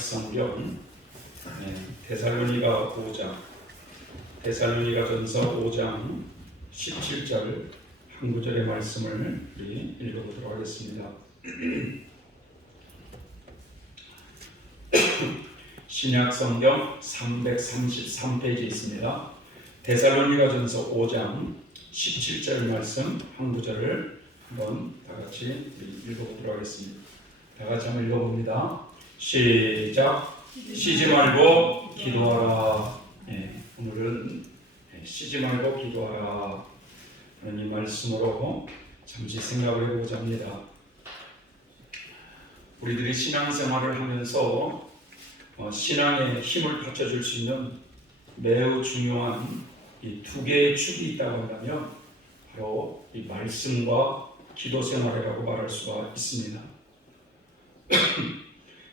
성경 데살로니가전서 5장 17절 한 구절의 말씀을 우리 읽어보도록 하겠습니다. 신약성경 333페이지에 있습니다. 데살로니가전서 5장 17절 말씀 한 구절을 한번 다같이 읽어보도록 하겠습니다. 다같이 한번 읽어봅니다. 시작. 쉬지 말고 기도하라. 오늘은 쉬지 말고 기도하라 하는 이 말씀으로 잠시 생각을 해보고자 합니다. 우리들이 신앙생활을 하면서 신앙에 힘을 받쳐줄 수 있는 매우 중요한 이 두 개의 축이 있다고 한다면 바로 이 말씀과 기도 생활이라고 말할 수가 있습니다.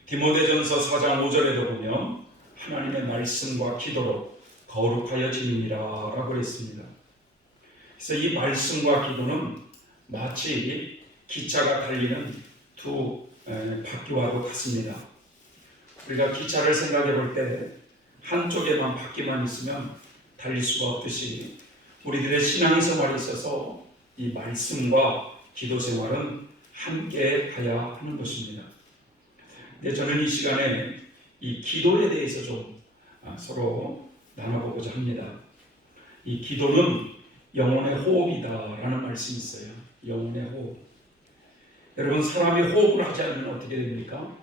디모데전서 4장 5절에도 보면 하나님의 말씀과 기도로 거룩하여지니라 라고 했습니다. 그래서 이 말씀과 기도는 마치 기차가 달리는 두 바퀴와도 같습니다. 우리가 기차를 생각해 볼 때 한쪽에만 바퀴만 있으면 달릴 수가 없듯이 우리들의 신앙생활에 있어서 이 말씀과 기도 생활은 함께 가야 하는 것입니다. 근데 저는 이 시간에 이 기도에 대해서 좀 서로 나눠보고자 합니다. 이 기도는 영혼의 호흡이다라는 말씀이 있어요. 영혼의 호흡. 여러분, 사람이 호흡을 하지 않으면 어떻게 됩니까?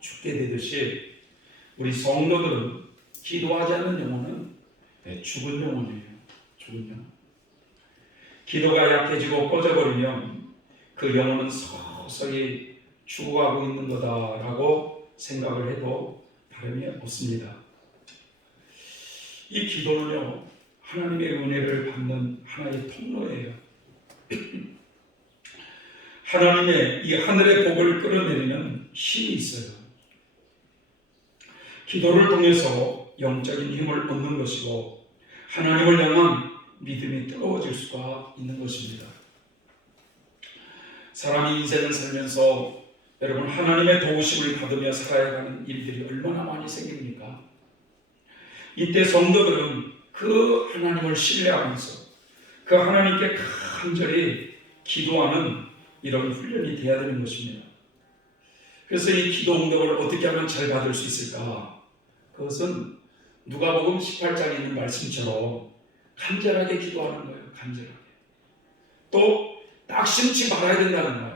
죽게 되듯이 우리 성도들은 기도하지 않는 영혼은 죽은 영혼이에요. 죽은 영혼. 기도가 약해지고 꺼져버리면 그 영혼은 서서히 죽어가고 있는 거다라고 생각을 해도 다름이 없습니다. 이 기도는요, 하나님의 은혜를 받는 하나의 통로예요. 하나님의 이 하늘의 복을 끌어내리는 힘이 있어요. 기도를 통해서 영적인 힘을 얻는 것이고 하나님을 향한 믿음이 뜨거워질 수가 있는 것입니다. 사람이 인생을 살면서 여러분, 하나님의 도우심을 받으며 살아가는 일들이 얼마나 많이 생깁니까? 이때 성도들은 그 하나님을 신뢰하면서 그 하나님께 간절히 기도하는 이런 훈련이 되어야 되는 것입니다. 그래서 이 기도 응답을 어떻게 하면 잘 받을 수 있을까? 그것은 누가복음 18장에 있는 말씀처럼 간절하게 기도하는 거예요. 간절하게. 또 낙심치 말아야 된다는 거예요.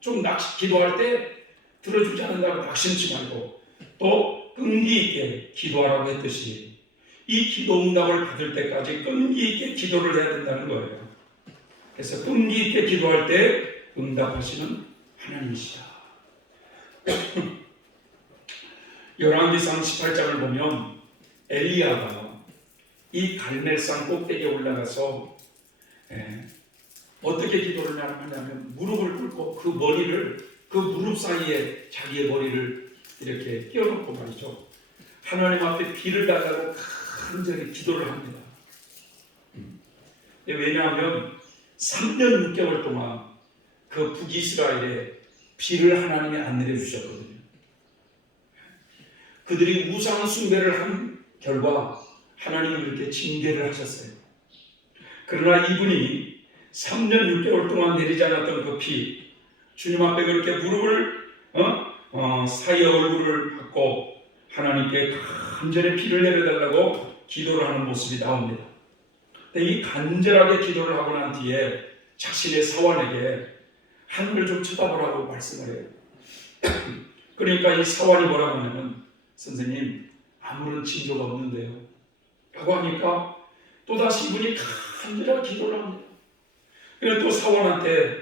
좀 기도할 때 들어주지 않는다고 낙심치 말고 또 끈기 있게 기도하라고 했듯이 이 기도 응답을 받을 때까지 끈기 있게 기도를 해야 된다는 거예요. 그래서 끈기 있게 기도할 때 응답하시는 하나님이시다. 열왕기상 18장을 보면 엘리야가 이 갈멜산 꼭대기에 올라가서 어떻게 기도를 하냐면 무릎을 꿇고 그 무릎 사이에 자기의 머리를 이렇게 끼워놓고 말이죠. 하나님 앞에 비를 달라고 간절히 기도를 합니다. 왜냐하면 3년 6개월 동안 그 북이스라엘에 비를 하나님이 안 내려주셨거든요. 그들이 우상 숭배를 한 결과 하나님은 그렇게 징계를 하셨어요. 그러나 이분이 3년 6개월 동안 내리지 않았던 그 비, 주님 앞에 그렇게 무릎을 사이에 얼굴을 받고 하나님께 간절히 비를 내려달라고 기도를 하는 모습이 나옵니다. 근데 이 간절하게 기도를 하고 난 뒤에 자신의 사환에게 하늘을 좀 쳐다보라고 말씀을 해요. 그러니까 이 사환이 뭐라고 하냐면, 선생님, 아무런 징조가 없는데요 라고 하니까 또다시 이분이 간절하게 기도를 합니다. 그래서 또 사환한테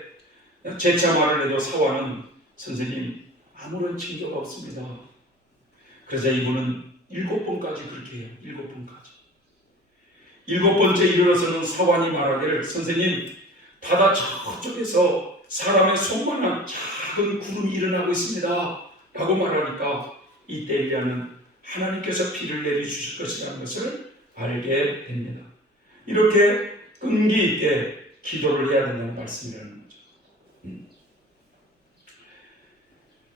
재차 말을 해도 사환은, 선생님, 아무런 징조가 없습니다. 그러자 이분은 7번까지 그렇게 해요. 7번까지. 7번째 일어나서는 사환이 말하기를, 선생님, 바다 저쪽에서 사람의 손만한 작은 구름이 일어나고 있습니다 라고 말하니까 이때 엘리야는 하나님께서 비를 내려주실 것이라는 것을 알게 됩니다. 이렇게 끈기 있게 기도를 해야 된다는 말씀이라는 거죠.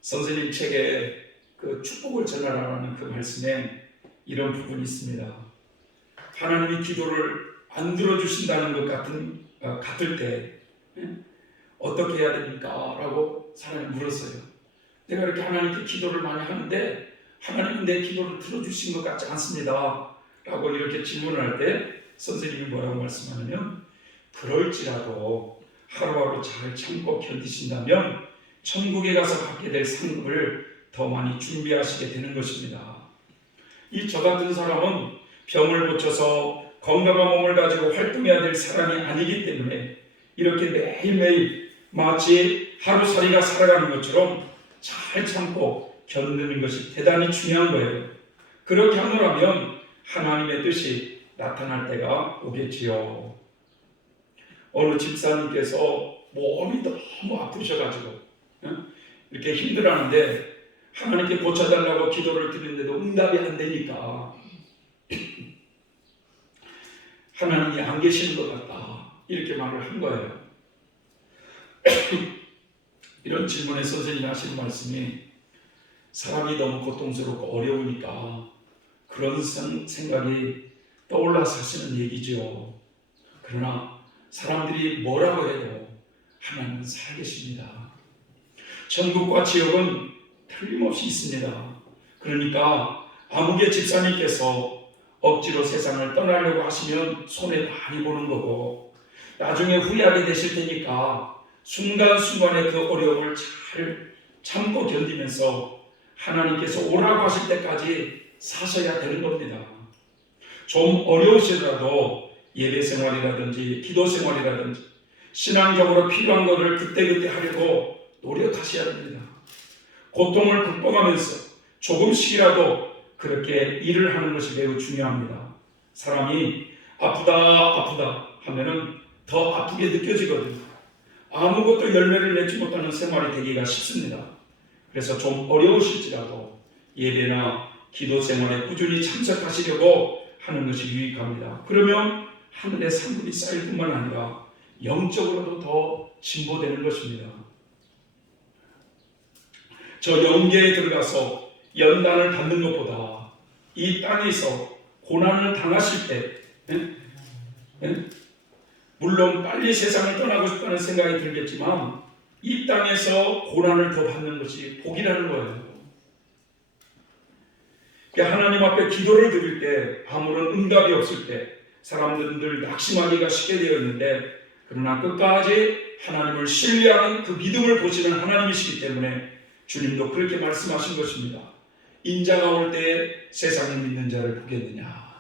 선생님 책에 그 축복을 전하라는 그 말씀에 이런 부분이 있습니다. 하나님이 기도를 안 들어주신다는 것 같을 때 어떻게 해야 됩니까? 라고 사람이 물었어요. 내가 이렇게 하나님께 기도를 많이 하는데 하나님은 내 기도를 들어주신 것 같지 않습니다. 라고 이렇게 질문을 할 때 선생님이 뭐라고 말씀하냐면, 그럴지라도 하루하루 잘 참고 견디신다면 천국에 가서 받게 될 상급을 더 많이 준비하시게 되는 것입니다. 저 같은 사람은 병을 고쳐서 건강한 몸을 가지고 활동해야 될 사람이 아니기 때문에 이렇게 매일매일 마치 하루살이가 살아가는 것처럼 잘 참고 견디는 것이 대단히 중요한 거예요. 그렇게 하노라면 하나님의 뜻이 나타날 때가 오겠지요. 어느 집사님께서 몸이 너무 아프셔가지고 이렇게 힘들어하는데 하나님께 고쳐달라고 기도를 드리는데도 응답이 안 되니까 하나님이 안 계시는 것 같다, 이렇게 말을 한 거예요. 이런 질문에 선생님이 하시는 말씀이, 사람이 너무 고통스럽고 어려우니까 그런 생각이 떠올라서 하시는 얘기죠. 그러나 사람들이 뭐라고 해도 하나님은 살아계십니다. 천국과 지옥은 틀림없이 있습니다. 그러니까 아무개 집사님께서 억지로 세상을 떠나려고 하시면 손해 많이 보는 거고 나중에 후회하게 되실 테니까 순간순간의 그 어려움을 잘 참고 견디면서 하나님께서 오라고 하실 때까지 사셔야 되는 겁니다. 좀 어려우시더라도 예배 생활이라든지 기도 생활이라든지 신앙적으로 필요한 것을 그때그때 하려고 노력하셔야 됩니다. 고통을 극복하면서 조금씩이라도 그렇게 일을 하는 것이 매우 중요합니다. 사람이 아프다 하면은 더 아프게 느껴지거든요. 아무것도 열매를 맺지 못하는 생활이 되기가 쉽습니다. 그래서 좀 어려우실지라도 예배나 기도 생활에 꾸준히 참석하시려고 하는 것이 유익합니다. 그러면 하늘의 상급이 쌓일 뿐만 아니라 영적으로도 더 진보되는 것입니다. 저 영계에 들어가서 연단을 받는 것보다 이 땅에서 고난을 당하실 때, 물론 빨리 세상을 떠나고 싶다는 생각이 들겠지만 이 땅에서 고난을 더 받는 것이 복이라는 거예요. 하나님 앞에 기도를 드릴 때 아무런 응답이 없을 때 사람들은 늘 낙심하기가 쉽게 되어 있는데, 그러나 끝까지 하나님을 신뢰하는 그 믿음을 보시는 하나님이시기 때문에 주님도 그렇게 말씀하신 것입니다. 인자가 올 때 세상을 믿는 자를 보겠느냐.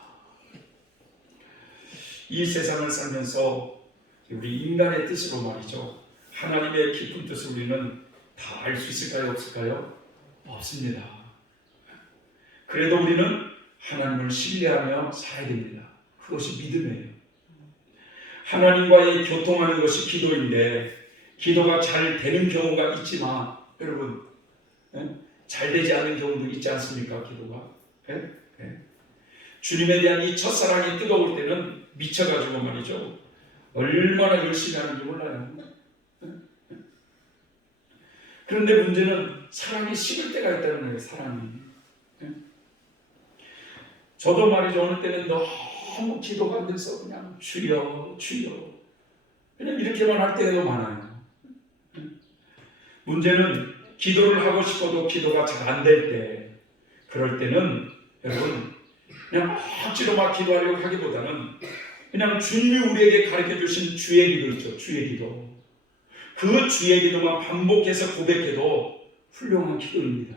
이 세상을 살면서 우리 인간의 뜻으로 말이죠, 하나님의 깊은 뜻을 우리는 다 알 수 있을까요? 없을까요? 없습니다. 그래도 우리는 하나님을 신뢰하며 살아야 됩니다. 그것이 믿음이에요. 하나님과의 교통하는 것이 기도인데 기도가 잘 되는 경우가 있지만 여러분, 잘 되지 않는 경우도 있지 않습니까? 기도가. 주님에 대한 이 첫사랑이 뜨거울 때는 미쳐가지고 말이죠, 얼마나 열심히 하는지 몰라요. 그런데 문제는 사랑이 식을 때가 있다는 거예요. 사랑이. 저도 말이죠, 어느 때는 너무 기도가 안 돼서 그냥 주여 그냥 이렇게만 할 때도 많아요. 문제는 기도를 하고 싶어도 기도가 잘 안 될 때, 그럴 때는 여러분 그냥 억지로 막 기도하려고 하기보다는 그냥 주님이 우리에게 가르쳐 주신 주의 기도 있죠. 주의 기도. 그 주의 기도만 반복해서 고백해도 훌륭한 기도입니다.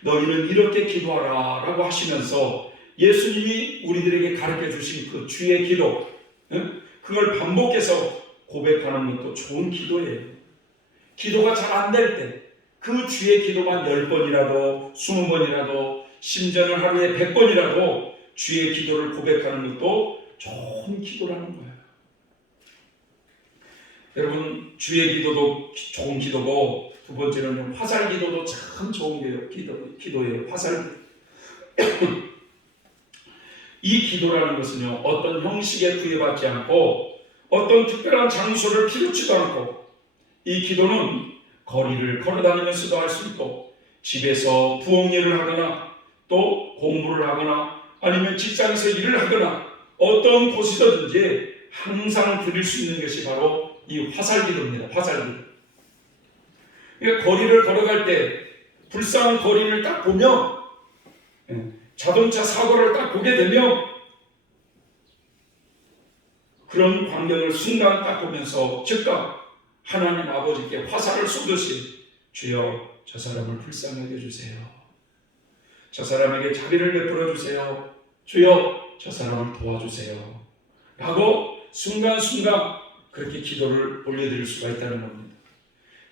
너희는 이렇게 기도하라 라고 하시면서 예수님이 우리들에게 가르쳐 주신 그 주의 기도, 그걸 반복해서 고백하는 것도 좋은 기도예요. 기도가 잘 안 될 때 그 주의 기도만 10번이라도 20번이라도 심지어는 하루에 100번이라도 주의 기도를 고백하는 것도 좋은 기도라는 거예요. 여러분, 주의 기도도 좋은 기도고, 두 번째는 화살 기도도 참 좋은 기도예요. 화살. 이 기도라는 것은요, 어떤 형식에 구애받지 않고 어떤 특별한 장소를 필요치도 않고, 이 기도는 거리를 걸어다니면서도 할 수 있고 집에서 부엌 일을 하거나 또 공부를 하거나 아니면 직장에서 일을 하거나 어떤 곳이든지 항상 드릴 수 있는 것이 바로 이 화살기도입니다. 화살기도. 그러니까 거리를 걸어갈 때 불쌍한 거리를 딱 보면 자동차 사고를 딱 보게 되면 그런 광경을 순간 딱 보면서 즉각 하나님 아버지께 화살을 쏘듯이 주여 저 사람을 불쌍히 여겨주세요. 저 사람에게 자비를 베풀어 주세요. 주여 저 사람을 도와주세요. 라고 순간순간 그렇게 기도를 올려드릴 수가 있다는 겁니다.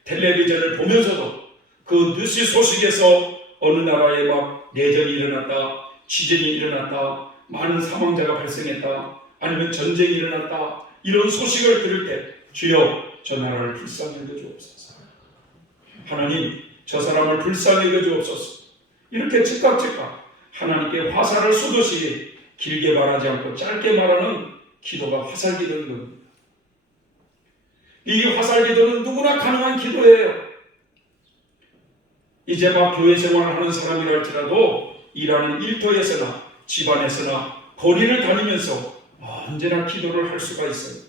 텔레비전을 보면서도 그 뉴스 소식에서 어느 나라에 막 내전이 일어났다, 지진이 일어났다, 많은 사망자가 발생했다, 아니면 전쟁이 일어났다, 이런 소식을 들을 때 주여 저 나라를 불쌍히 여겨주옵소서. 하나님 저 사람을 불쌍히 여겨주옵소서. 이렇게 즉각 하나님께 화살을 쏘듯이 길게 말하지 않고 짧게 말하는 기도가 화살기도인 겁니다. 이 화살기도는 누구나 가능한 기도예요. 이제 막 교회 생활을 하는 사람이라 할지라도 일하는 일터에서나 집안에서나 거리를 다니면서 언제나 기도를 할 수가 있어요.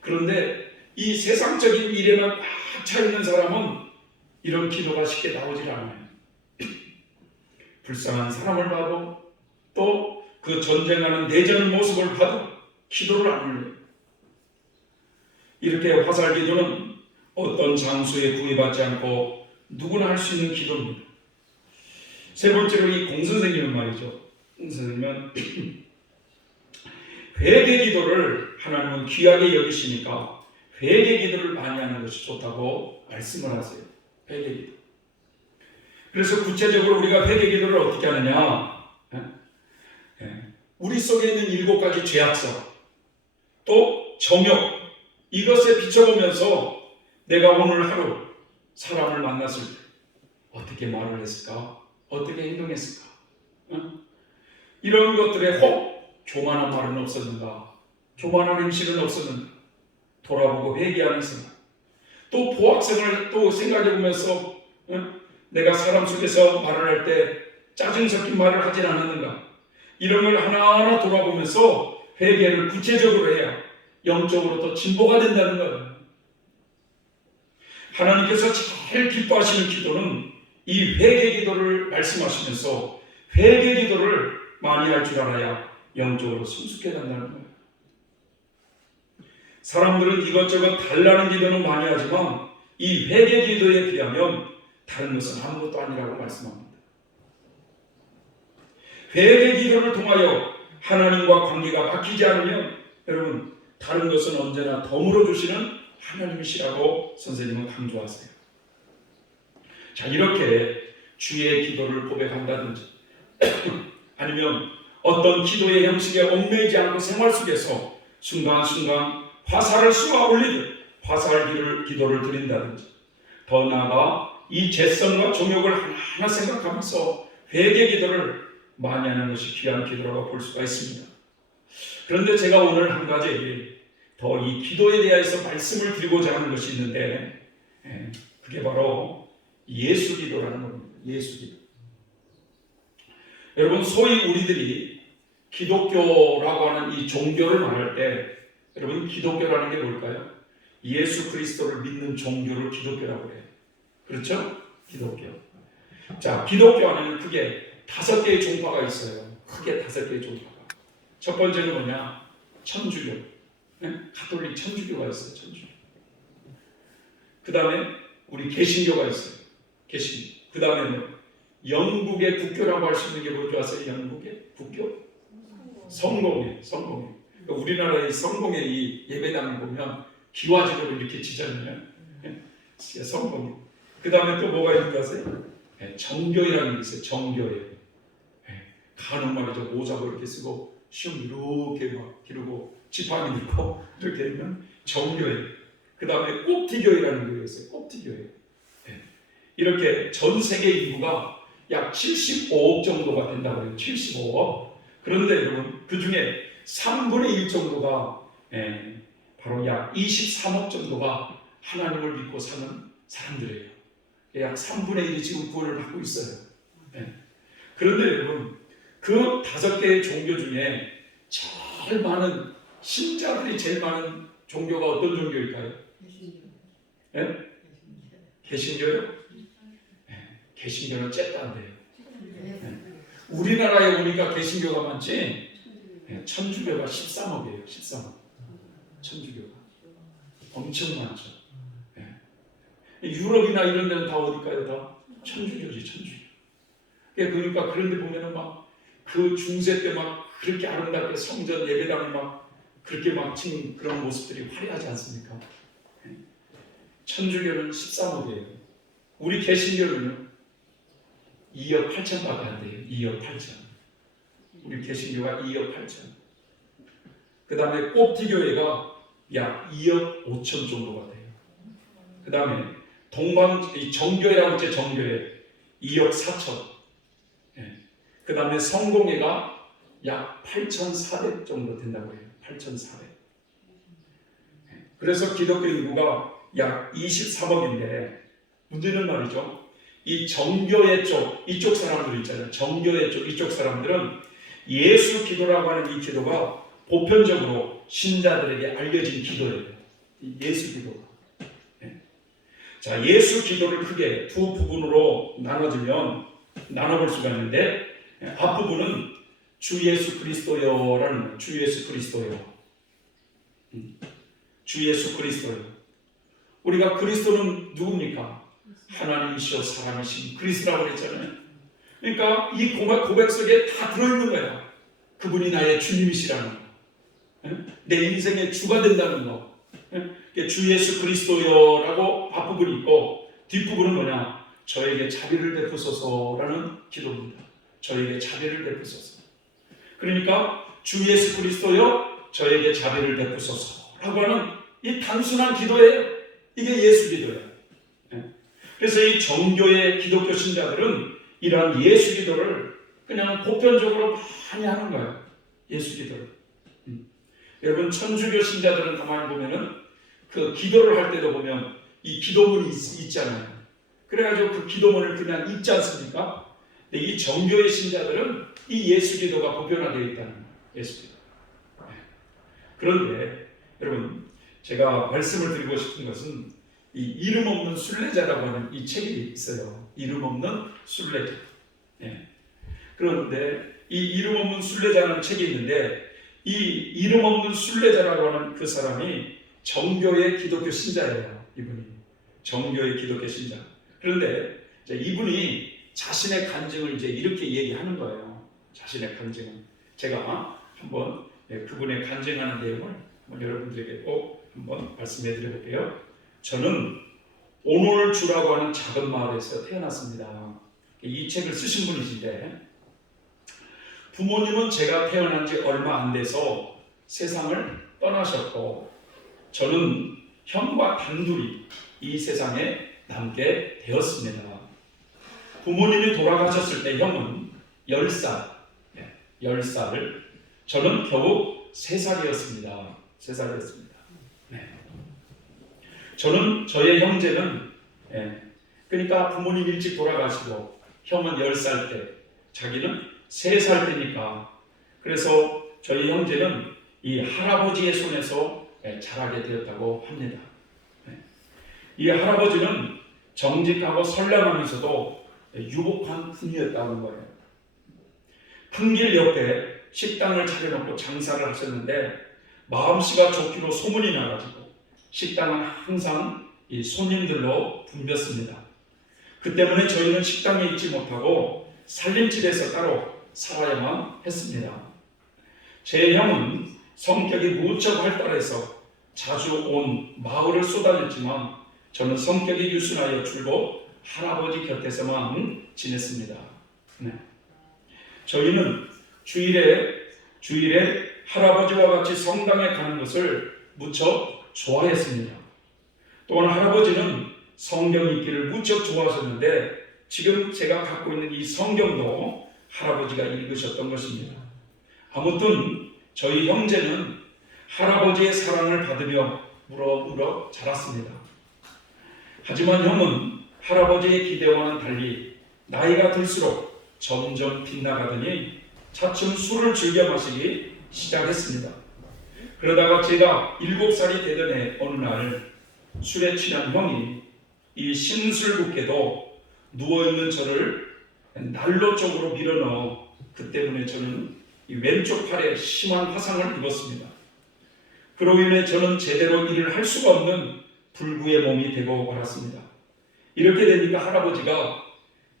그런데 이 세상적인 일에만 꽉 차 있는 사람은 이런 기도가 쉽게 나오질 않아요. 불쌍한 사람을 봐도 또 그 전쟁하는 내전 모습을 봐도 기도를 안 올려요. 이렇게 화살기도는 어떤 장소에 구애받지 않고 누구나 할 수 있는 기도입니다. 세 번째로 이 공선생님은 말이죠. 공선생님은 회개 기도를 하나님은 귀하게 여기시니까 회개 기도를 많이 하는 것이 좋다고 말씀을 하세요. 회개 기도. 그래서 구체적으로 우리가 회개 기도를 어떻게 하느냐? 우리 속에 있는 7가지 죄악성, 또 정욕, 이것에 비춰보면서 내가 오늘 하루 사람을 만났을 때 어떻게 말을 했을까? 어떻게 행동했을까? 이런 것들에 혹 교만한 말은 없었는가? 교만한 행실은 없었는가? 돌아보고 회개하는 생각. 또 보학생을 또 생각해보면서 내가 사람 속에서 말을 할 때 짜증 섞인 말을 하진 않았는가? 이런 걸 하나하나 돌아보면서 회개를 구체적으로 해야 영적으로 더 진보가 된다는 거예요. 하나님께서 제일 기뻐하시는 기도는 이 회개 기도를 말씀하시면서 회개 기도를 많이 할 줄 알아야 영적으로 성숙해진다는 거예요. 사람들은 이것저것 달라는 기도는 많이 하지만 이 회개 기도에 비하면 다른 것은 아무것도 아니라고 말씀합니다. 회개 기도를 통하여 하나님과 관계가 바뀌지 않으면 여러분 다른 것은 언제나 덤으로 주시는 하나님이시라고 선생님은 강조하세요. 자, 이렇게 주의 기도를 고백한다든지 아니면 어떤 기도의 형식에 얽매이지 않고 생활 속에서 순간순간 화살을 쏘아 올리듯 기도를 드린다든지 더 나아가 이 죄성과 종욕을 하나하나 생각하면서 회개 기도를 많이 하는 것이 귀한 기도라고 볼 수가 있습니다. 그런데 제가 오늘 한 가지 더 이 기도에 대해서 말씀을 드리고자 하는 것이 있는데 그게 바로 예수 기도라는 겁니다. 예수 기도. 여러분 소위 우리들이 기독교라고 하는 이 종교를 말할 때 여러분 기독교라는 게 뭘까요? 예수 그리스도를 믿는 종교를 기독교라고 해요. 그렇죠? 기독교. 자, 기독교 안에는 크게 5개의 종파가 있어요. 크게 5개의 종파가. 첫 번째는 뭐냐? 천주교. 가톨릭 천주교가 있어요. 천주교. 그 다음에 우리 개신교가 있어요. 개신교. 그 다음에는 영국의 국교라고 할 수 있는 게 뭔지 아세요? 영국의 국교? 성공회. 성공회. 그러니까 우리나라의 성공회 이 예배당을 보면 기와집으로 이렇게 지잖아요. 성공회. 그 다음에 또 뭐가 있는지 아세요? 정교회라는 게 있어요. 정교회. 가는 말이죠. 모자도 이렇게 쓰고 시험 이렇게 막 기르고 지팡이 넣고 이렇게 되면 정교회. 그 다음에 꼭지교회라는 게 있어요. 꼭지교회. 이렇게 전 세계 인구가 약 75억 정도가 된다고 해요. 75억. 그런데 여러분 그 중에 3분의 1 정도가 바로 약 23억 정도가 하나님을 믿고 사는 사람들이에요. 약 3분의 1이 지금 구원을 받고 있어요. 예. 그런데 여러분, 그 5개의 종교 중에 제일 많은 신자들이 제일 많은 종교가 어떤 종교일까요? 예? 개신교요? 예. 개신교는 잽도 안 돼요. 예. 우리나라에 보니까 개신교가 많지, 예. 천주교가 13억이에요. 13억. 천주교가 엄청 많죠. 예. 유럽이나 이런 데는 다 어딜까요? 다 천주교지, 천주교. 예. 그러니까 그런데 보면은 막 그 중세 때 막 그렇게 아름답게 성전 예배당을 막 그렇게 막 지금 그런 모습들이 화려하지 않습니까? 예. 천주교는 13억이에요. 우리 개신교는요 2억 8천밖에 안 돼요. 2억 8천. 우리 개신교가 2억 8천. 그 다음에 꼭지교회가 약 2억 5천 정도가 돼요. 그 다음에 정교회라고 했죠. 정교회 2억 4천. 예. 그 다음에 성공회가 약 8,400 정도 된다고 해요. 8,400. 예. 그래서 기독교 인구가 약 23억인데 문제는 말이죠. 이 정교회 쪽, 이쪽 사람들 있잖아요. 정교회 쪽, 이쪽 사람들은 예수 기도라고 하는 이 기도가 보편적으로 신자들에게 알려진 기도예요. 예수 기도가. 예. 자, 예수 기도를 크게 두 부분으로 나눠볼 수가 있는데, 앞부분은 주 예수 그리스도여라는 주 예수 그리스도여. 주 예수 그리스도여. 우리가 그리스도는 누굽니까? 하나님이시여 사람이신 그리스도라고 그랬잖아요. 그러니까 이 고백 속에 다 들어있는 거야. 그분이 나의 주님이시라는 거. 내 인생의 주가 된다는 거. 주 예수 그리스도여라고 앞부분이 있고 뒷부분은 뭐냐? 저에게 자비를 베푸소서라는 기도입니다. 저에게 자비를 베푸소서. 그러니까 주 예수 그리스도여 저에게 자비를 베푸소서라고 하는 이 단순한 기도예요. 이게 예수 기도예요. 그래서 이 정교의 기독교 신자들은 이러한 예수 기도를 그냥 보편적으로 많이 하는 거예요. 예수 기도를. 여러분 천주교 신자들은 가만히 보면은 그 기도를 할 때도 보면 이 기도문이 있잖아요. 그래가지고 그 기도문을 그냥 읽지 않습니까? 근데 이 정교의 신자들은 이 예수 기도가 보편화되어 있다는 거예요. 예수 기도. 그런데 여러분 제가 말씀을 드리고 싶은 것은 이 이름 없는 순례자라고 하는 이 책이 있어요. 이름 없는 순례자. 예. 그런데 이 이름 없는 순례자라는 책이 있는데 이 이름 없는 순례자라고 하는 그 사람이 정교의 기독교 신자예요. 이분이 정교의 기독교 신자. 그런데 이분이 자신의 간증을 이제 이렇게 얘기하는 거예요. 자신의 간증을 제가 한번 그분의 간증하는 내용을 여러분들에게 꼭 한번 말씀해 드려볼게요. 저는 오놀주라고 하는 작은 마을에서 태어났습니다. 이 책을 쓰신 분이신데 부모님은 제가 태어난 지 얼마 안 돼서 세상을 떠나셨고 저는 형과 단둘이 이 세상에 남게 되었습니다. 부모님이 돌아가셨을 때 형은 10살, 저는 겨우 3살이었습니다. 3살이었습니다. 네. 저의 형제는 그러니까 부모님 일찍 돌아가시고 형은 10살 때, 자기는 3살 때니까 그래서 저희 형제는 이 할아버지의 손에서 자라게 되었다고 합니다. 이 할아버지는 정직하고 선량하면서도 유복한 분이었다는 거예요. 큰 길 옆에 식당을 차려놓고 장사를 하셨는데 마음씨가 좋기로 소문이 나가지고 식당은 항상 이 손님들로 붐볐습니다. 그 때문에 저희는 식당에 있지 못하고 살림집에서 따로 살아야만 했습니다. 제 형은 성격이 무척 활달해서 자주 온 마을을 쏟아냈지만 저는 성격이 유순하여 줄곧 할아버지 곁에서만 지냈습니다. 네. 저희는 주일에 할아버지와 같이 성당에 가는 것을 무척 좋아했습니다. 또한 할아버지는 성경 읽기를 무척 좋아하셨는데 지금 제가 갖고 있는 이 성경도 할아버지가 읽으셨던 것입니다. 아무튼 저희 형제는 할아버지의 사랑을 받으며 무럭무럭 자랐습니다. 하지만 형은 할아버지의 기대와는 달리 나이가 들수록 점점 빗나가더니 차츰 술을 즐겨 마시기 시작했습니다. 그러다가 제가 7살이 되던 해 어느 날 술에 취한 형이 이 심술궂게도 누워있는 저를 난로 쪽으로 밀어넣어 그 때문에 저는 이 왼쪽 팔에 심한 화상을 입었습니다. 그로 인해 저는 제대로 일을 할 수가 없는 불구의 몸이 되고 말았습니다. 이렇게 되니까 할아버지가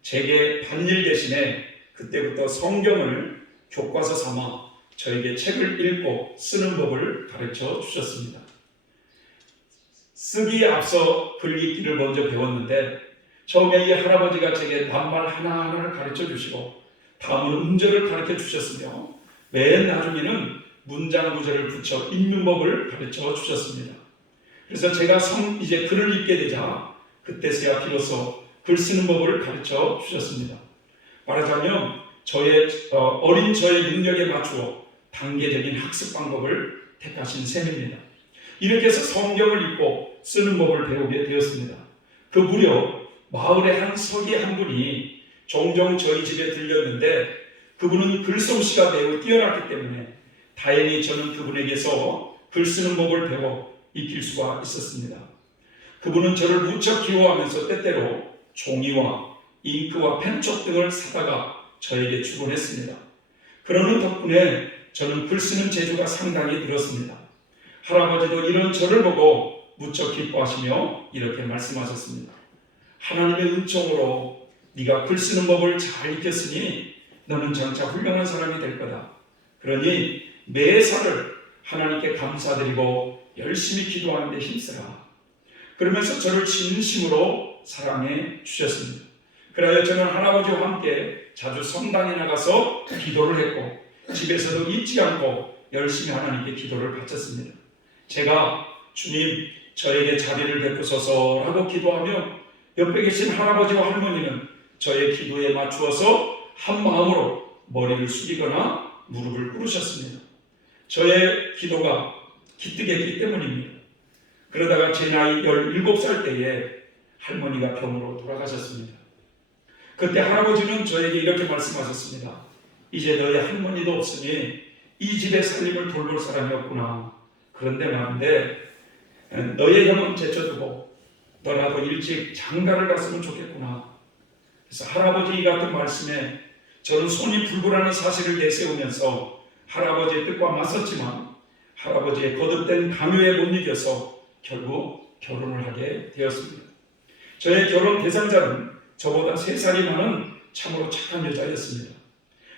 제게 밭일 대신에 그때부터 성경을 교과서 삼아 저에게 책을 읽고 쓰는 법을 가르쳐 주셨습니다. 쓰기에 앞서 글 읽기를 먼저 배웠는데 처음에 이 할아버지가 제게 낱말 하나하나를 가르쳐 주시고 다음은 음절을 가르쳐 주셨으며 맨 나중에는 문장 구절을 붙여 읽는 법을 가르쳐 주셨습니다. 그래서 제가 이제 글을 읽게 되자 그때서야 비로소 글 쓰는 법을 가르쳐 주셨습니다. 말하자면 어린 저의 능력에 맞추어 단계적인 학습 방법을 택하신 셈입니다. 이렇게 해서 성경을 읽고 쓰는 법을 배우게 되었습니다. 그 무렵 마을의 한 서기 한 분이 종종 저희 집에 들렸는데 그분은 글솜씨가 매우 뛰어났기 때문에 다행히 저는 그분에게서 글 쓰는 법을 배워 익힐 수가 있었습니다. 그분은 저를 무척 귀여워하면서 때때로 종이와 잉크와 펜촉 등을 사다가 저에게 주곤 했습니다. 그러는 덕분에 저는 글 쓰는 재주가 상당히 늘었습니다. 할아버지도 이런 저를 보고 무척 기뻐하시며 이렇게 말씀하셨습니다. 하나님의 은총으로 네가 글 쓰는 법을 잘 익혔으니 너는 장차 훌륭한 사람이 될 거다. 그러니 매사를 하나님께 감사드리고 열심히 기도하는 데 힘쓰라. 그러면서 저를 진심으로 사랑해 주셨습니다. 그래야 저는 할아버지와 함께 자주 성당에 나가서 기도를 했고 집에서도 잊지 않고 열심히 하나님께 기도를 바쳤습니다. 제가 주님 저에게 자비를 베푸소서라고 기도하며 옆에 계신 할아버지와 할머니는 저의 기도에 맞추어서 한 마음으로 머리를 숙이거나 무릎을 꿇으셨습니다. 저의 기도가 기특했기 때문입니다. 그러다가 제 나이 17살 때에 할머니가 병으로 돌아가셨습니다. 그때 할아버지는 저에게 이렇게 말씀하셨습니다. 이제 너의 할머니도 없으니 이 집의 살림을 돌볼 사람이 없구나. 그런데 말인데 너의 형은 제쳐두고 너라도 일찍 장가를 갔으면 좋겠구나. 그래서 할아버지 이 같은 말씀에 저는 손이 불구라는 사실을 내세우면서 할아버지의 뜻과 맞섰지만 할아버지의 거듭된 강요에 못 이겨서 결국 결혼을 하게 되었습니다. 저의 결혼 대상자는 저보다 3살이 많은 참으로 착한 여자였습니다.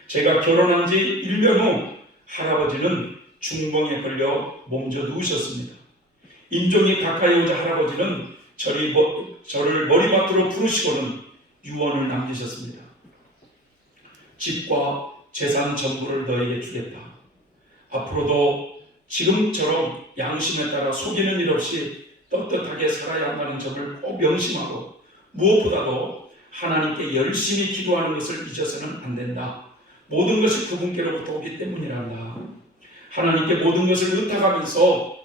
제가 결혼한 지 1년 후 할아버지는 중풍에 걸려 몸져 누우셨습니다. 임종이 가까이 오자 할아버지는 저를 머리맡으로 부르시고는 유언을 남기셨습니다. 집과 재산 전부를 너에게 주겠다. 앞으로도 지금처럼 양심에 따라 속이는 일 없이 떳떳하게 살아야 한다는 점을 꼭 명심하고 무엇보다도 하나님께 열심히 기도하는 것을 잊어서는 안 된다. 모든 것이 그분께로부터 오기 때문이란다. 하나님께 모든 것을 의탁하면서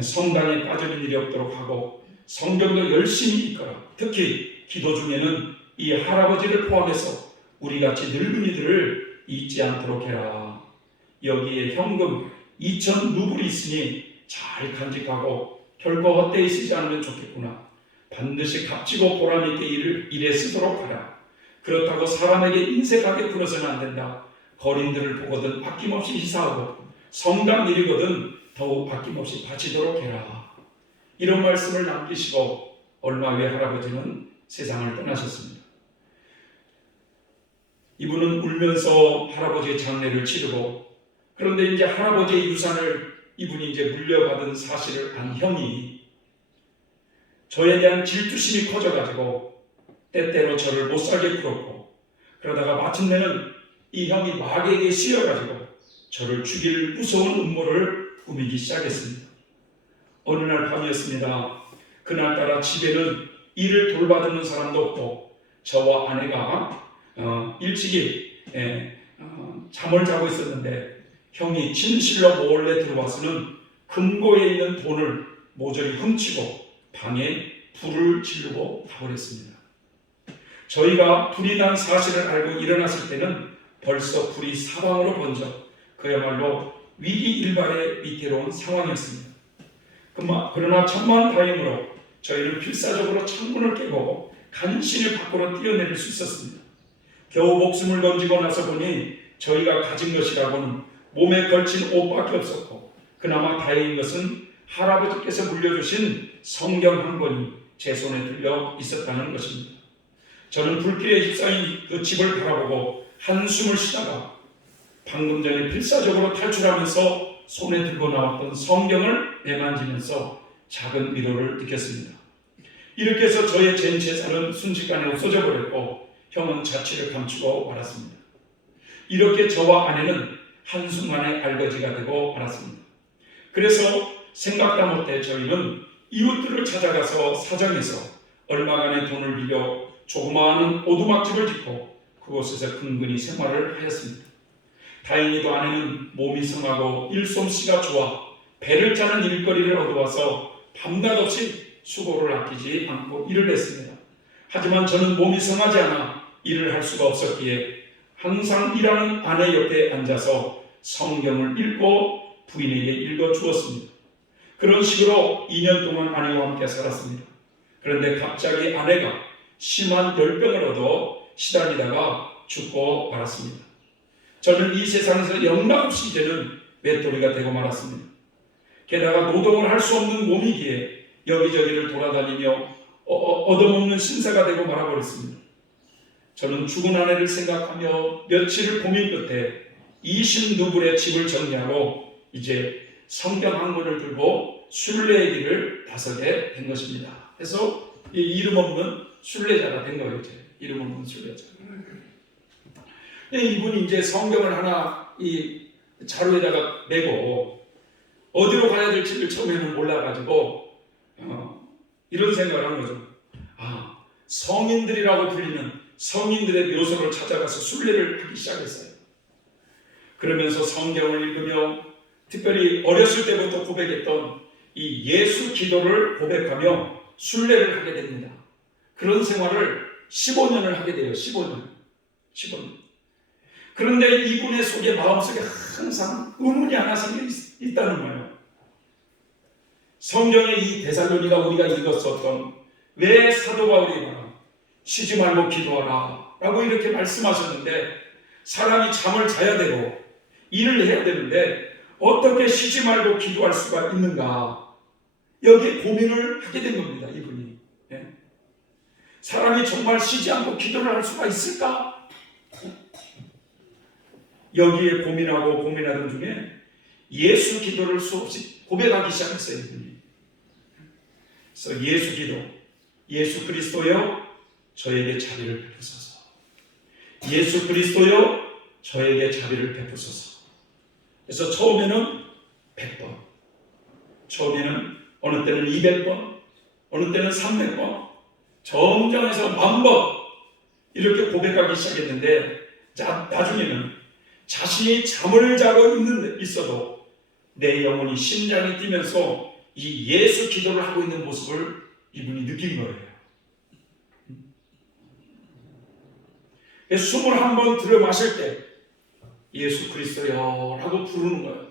성당에 빠지는 일이 없도록 하고 성경도 열심히 읽거라. 특히 기도 중에는 이 할아버지를 포함해서 우리같이 늙은이들을 잊지 않도록 해라. 여기에 현금 2,000 루블이 있으니 잘 간직하고 결코 헛되이 쓰지 않으면 좋겠구나. 반드시 값지고 보람있게 일에 쓰도록 하라. 그렇다고 사람에게 인색하게 굴어서는 안 된다. 거린들을 보거든 아낌없이 희사하고 성당 일이거든 더욱 아낌없이 바치도록 해라. 이런 말씀을 남기시고 얼마 후에 할아버지는 세상을 떠나셨습니다. 이분은 울면서 할아버지의 장례를 치르고 그런데 이제 할아버지의 유산을 이분이 이제 물려받은 사실을 안 형이 저에 대한 질투심이 커져가지고 때때로 저를 못살게 굴었고 그러다가 마침내는 이 형이 마귀에게 씌여가지고 저를 죽일 무서운 음모를 꾸미기 시작했습니다. 어느 날 밤이었습니다. 그날따라 집에는 일을 돌봐주는 사람도 없고 저와 아내가 일찍이 잠을 자고 있었는데 형이 침실로 몰래 들어와서는 금고에 있는 돈을 모조리 훔치고 방에 불을 지르고 가버렸습니다. 저희가 불이 난 사실을 알고 일어났을 때는 벌써 불이 사방으로 번져 그야말로 위기일발의 위태로운 상황이었습니다. 그러나 천만다행으로 저희는 필사적으로 창문을 깨고 간신히 밖으로 뛰어내릴 수 있었습니다. 겨우 목숨을 던지고 나서 보니 저희가 가진 것이라고는 몸에 걸친 옷밖에 없었고, 그나마 다행인 것은 할아버지께서 물려주신 성경 한 권이 제 손에 들려 있었다는 것입니다. 저는 불길에 휩싸인 그 집을 바라보고 한숨을 쉬다가 방금 전에 필사적으로 탈출하면서 손에 들고 나왔던 성경을 매만지면서 작은 위로를 느꼈습니다. 이렇게 해서 저의 전 재산은 순식간에 없어져 버렸고 형은 자취를 감추고 말았습니다. 이렇게 저와 아내는 한순간에 알거지가 되고 말았습니다. 그래서 생각도 못해 저희는 이웃들을 찾아가서 사정해서 얼마간의 돈을 빌려 조그마한 오두막집을 짓고 그곳에서 근근히 생활을 하였습니다. 다행히도 아내는 몸이 성하고 일솜씨가 좋아 배를 짜는 일거리를 얻어와서 밤낮 없이 수고를 아끼지 않고 일을 했습니다. 하지만 저는 몸이 성하지 않아 일을 할 수가 없었기에 항상 일하는 아내 옆에 앉아서 성경을 읽고 부인에게 읽어주었습니다. 그런 식으로 2년 동안 아내와 함께 살았습니다. 그런데 갑자기 아내가 심한 열병을 얻어 시달리다가 죽고 말았습니다. 저는 이 세상에서 영락없이 이제는 맷돌이가 되고 말았습니다. 게다가 노동을 할 수 없는 몸이기에 여기저기를 돌아다니며 얻어먹는 신사가 되고 말아버렸습니다. 저는 죽은 아내를 생각하며 며칠을 고민 끝에 20루블의 집을 정리하고 이제 성경 한 권을 들고 순례의 길을 나서게 된 것입니다. 그래서 이 이름 없는 순례자가 된 거예요. 이름 없는 순례자. 이분이 이제 성경을 하나 이 자루에다가 메고 어디로 가야 될지를 처음에는 몰라가지고 이런 생각을 한 거죠. 성인들이라고 불리는 성인들의 묘소를 찾아가서 순례를 하기 시작했어요. 그러면서 성경을 읽으며 특별히 어렸을 때부터 고백했던 이 예수 기도를 고백하며 순례를 하게 됩니다. 그런 생활을 15년을 하게 돼요. 15년. 그런데 이분의 속에 마음속에 항상 의문이 하나 생겨 있다는 거예요. 성경의 이 데살로니가 우리가 읽었었던 왜 사도 바울이 쉬지 말고 기도하라 라고 이렇게 말씀하셨는데 사람이 잠을 자야 되고 일을 해야 되는데 어떻게 쉬지 말고 기도할 수가 있는가, 여기에 고민을 하게 된 겁니다. 이분이. 사람이 정말 쉬지 않고 기도를 할 수가 있을까? 여기에 고민하고 고민하던 중에 예수 기도를 수없이 고백하기 시작했어요. 이분이. 그래서 예수 기도, 예수 그리스도여 저에게 자비를 베푸소서. 예수 그리스도여 저에게 자비를 베푸소서. 그래서 처음에는 100번, 처음에는 어느 때는 200번, 어느 때는 300번, 점점해서 10,000번 이렇게 고백하기 시작했는데 나중에는 자신이 잠을 자고 있어도 내 영혼이 심장이 뛰면서 이 예수 기도를 하고 있는 모습을 이분이 느낀 거예요. 21번 들여 마실 때 예수 그리스도여 라고 부르는 거예요.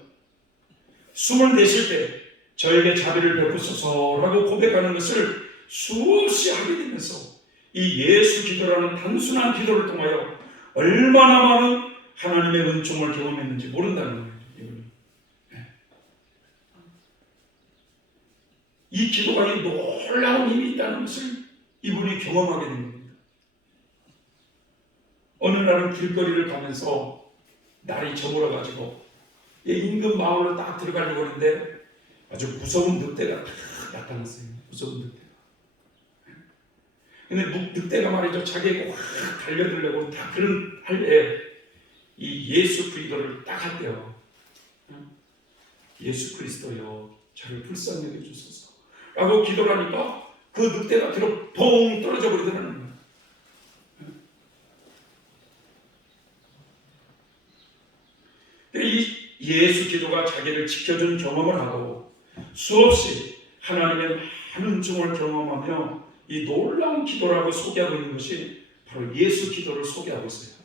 숨을 내쉴 때 저에게 자비를 베푸소서 라고 고백하는 것을 수없이 하게 되면서 이 예수 기도라는 단순한 기도를 통하여 얼마나 많은 하나님의 은총을 경험했는지 모른다는 거예요. 이 기도가 놀라운 힘이 있다는 것을 이분이 경험하게 된 겁니다. 어느 날은 길거리를 가면서 날이 저물어가지고 인근 마을로 딱 들어가려고 하는데 아주 무서운 늑대가 딱 나타났어요. 무서운 늑대가. 근데 늑대가 말이죠. 자기에게 확 달려들려고 다 그런 할때 이 예수 그리스도를 딱 할 때요. 예수 그리스도여 저를 불쌍히 여겨주소서 라고 기도를 하니까 그 늑대가 뒤로 퐁 떨어져 버리더라는 거예요. 이 예수 기도가 자기를 지켜준 경험을 하고 수없이 하나님의 많은 은총을 경험하며 이 놀라운 기도라고 소개하고 있는 것이 바로 예수 기도를 소개하고 있어요.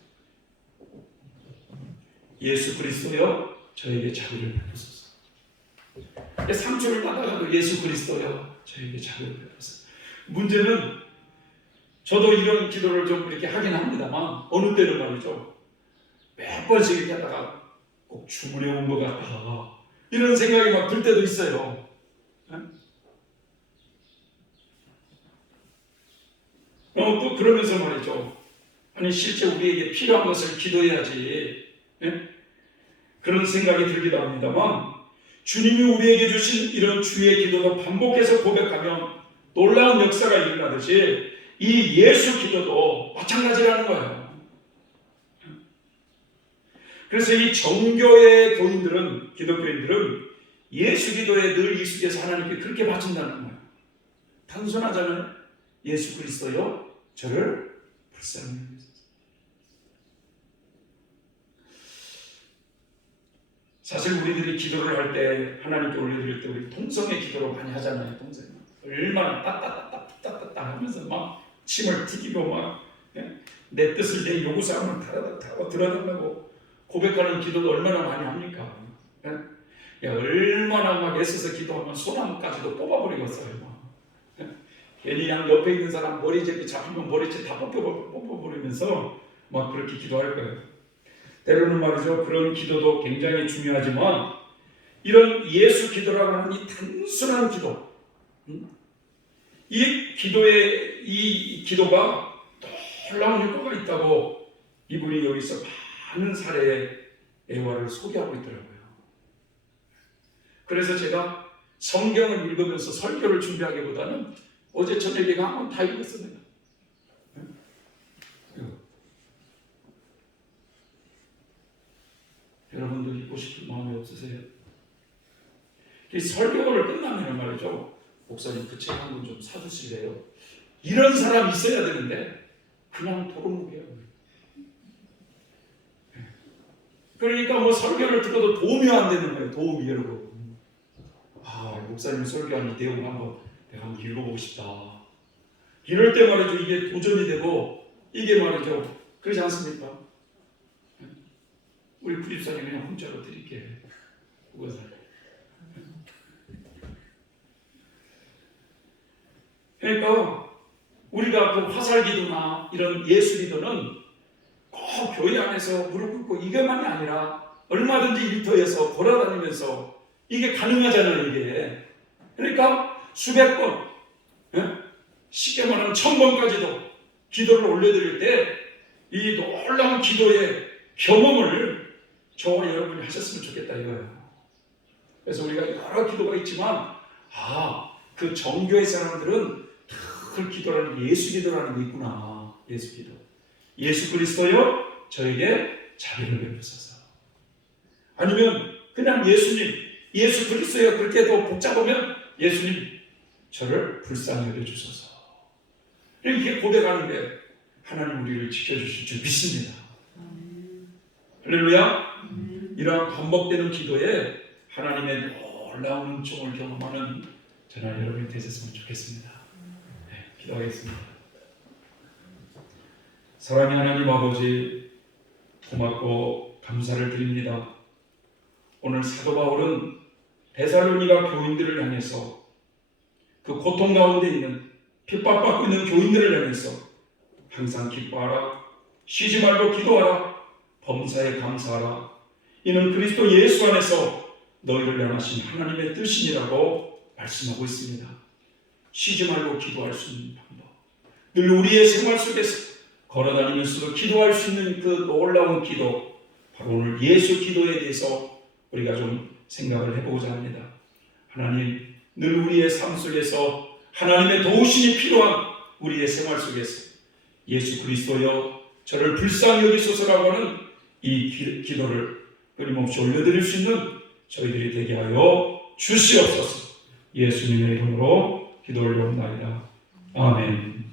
예수 그리스도여 저에게 자비를 베푸소서. 3초를 따라가도 예수 그리스도여 저에게 자비를 베푸소서. 문제는 저도 이런 기도를 좀 이렇게 하긴 합니다만 어느 때는 말이죠. 몇 번씩 이렇게 하다가 꼭 주문해 온 것 같다. 이런 생각이 막 들 때도 있어요. 또 그러면서 말이죠. 아니 실제 우리에게 필요한 것을 기도해야지. 그런 생각이 들기도 합니다만 주님이 우리에게 주신 이런 주의 기도도 반복해서 고백하면 놀라운 역사가 일어나듯이 이 예수 기도도 마찬가지라는 거예요. 그래서 이 정교의 교인들은, 기독교인들은 예수 기도에 늘 익숙해서 하나님께 그렇게 바친다는 거예요. 단순하잖아요. 예수 그리스도여 저를 불쌍히 여기소서. 사실 우리들이 기도를 할 때, 하나님께 올려드릴 때 우리 통성의 기도로 많이 하잖아요. 통성. 얼마나 따따따따따따 하면서 막 침을 튀기고 막 내 뜻을, 내 요구사항을 다 들어달라고 고백하는 기도도 얼마나 많이 합니까? 얼마나 막 애써서 기도하면 소나무까지도 뽑아버리겠어요. 괜히 그냥 옆에 있는 사람 머리채 잡히면 머리채 다 뽑아버리면서 막 그렇게 기도할 거예요. 때로는 말이죠. 그런 기도도 굉장히 중요하지만 이런 예수 기도라고 하는 이 단순한 기도, 이 기도가 놀라운 효과가 있다고 이분이 여기서 많은 사례의 애화를 소개하고 있더라고요. 그래서 제가 성경을 읽으면서 설교를 준비하기보다는 어제 저녁에 한번 다 읽었어요. 여러분도 읽고 싶은 마음이 없으세요? 이 설교를 끝나면 말이죠. 목사님 그 책 한 권 좀 사주실래요? 이런 사람이 있어야 되는데 그냥 도루묵이에요. 그러니까 뭐 설교를 들어도 도움이 안 되는 거예요. 도움이 여러분. 목사님 설교한 이 내용 내가 한번 읽어보고 싶다. 이럴 때 말이죠. 이게 도전이 되고 이게 말이죠. 그렇지 않습니까? 우리 구집사님 그냥 공짜로 드릴게. 그러니까 우리가 그 화살기도나 이런 예수기도는 꼭 교회 안에서 무릎 꿇고 이것만이 아니라 얼마든지 일터에서 걸어다니면서 이게 가능하잖아요. 이게. 그러니까 수백 번, 쉽게 말하면 1000번까지도 기도를 올려드릴 때 이 놀라운 기도의 경험을 저와 여러분이 하셨으면 좋겠다 이거예요. 그래서 우리가 여러 기도가 있지만 그 정교의 사람들은 그 기도라는 예수 기도라는 게 있구나. 예수 기도. 예수 그리스도여 저에게 자비를 베푸소서. 아니면 그냥 예수님, 예수 그리스도여 그렇게 더 복잡하면 예수님 저를 불쌍히 여겨주소서. 이렇게 고백하는 게 하나님 우리를 지켜주실 줄 믿습니다. 할렐루야. 이러한 반복되는 기도에 하나님의 놀라운 은총을 경험하는 저나 여러분이 되셨으면 좋겠습니다. 기도하겠습니다. 사랑의 하나님 아버지, 고맙고 감사를 드립니다. 오늘 사도 바울은 데살로니가 교인들을 향해서 그 고통 가운데 있는 핍박받고 있는 교인들을 향해서 항상 기뻐하라, 쉬지 말고 기도하라, 범사에 감사하라. 이는 그리스도 예수 안에서 너희를 향하신 하나님의 뜻이니라고 말씀하고 있습니다. 쉬지 말고 기도할 수 있는 방법, 늘 우리의 생활 속에서 걸어다니면서도 기도할 수 있는 그 놀라운 기도, 바로 오늘 예수 기도에 대해서 우리가 좀 생각을 해보고자 합니다. 하나님, 늘 우리의 삶 속에서 하나님의 도우심이 필요한 우리의 생활 속에서 예수 그리스도여 저를 불쌍히 여기소서라고 하는 이 기도를 끊임없이 올려드릴 수 있는 저희들이 되게 하여 주시옵소서. 예수님의 이름으로 기도 올려옵나이다. 아멘.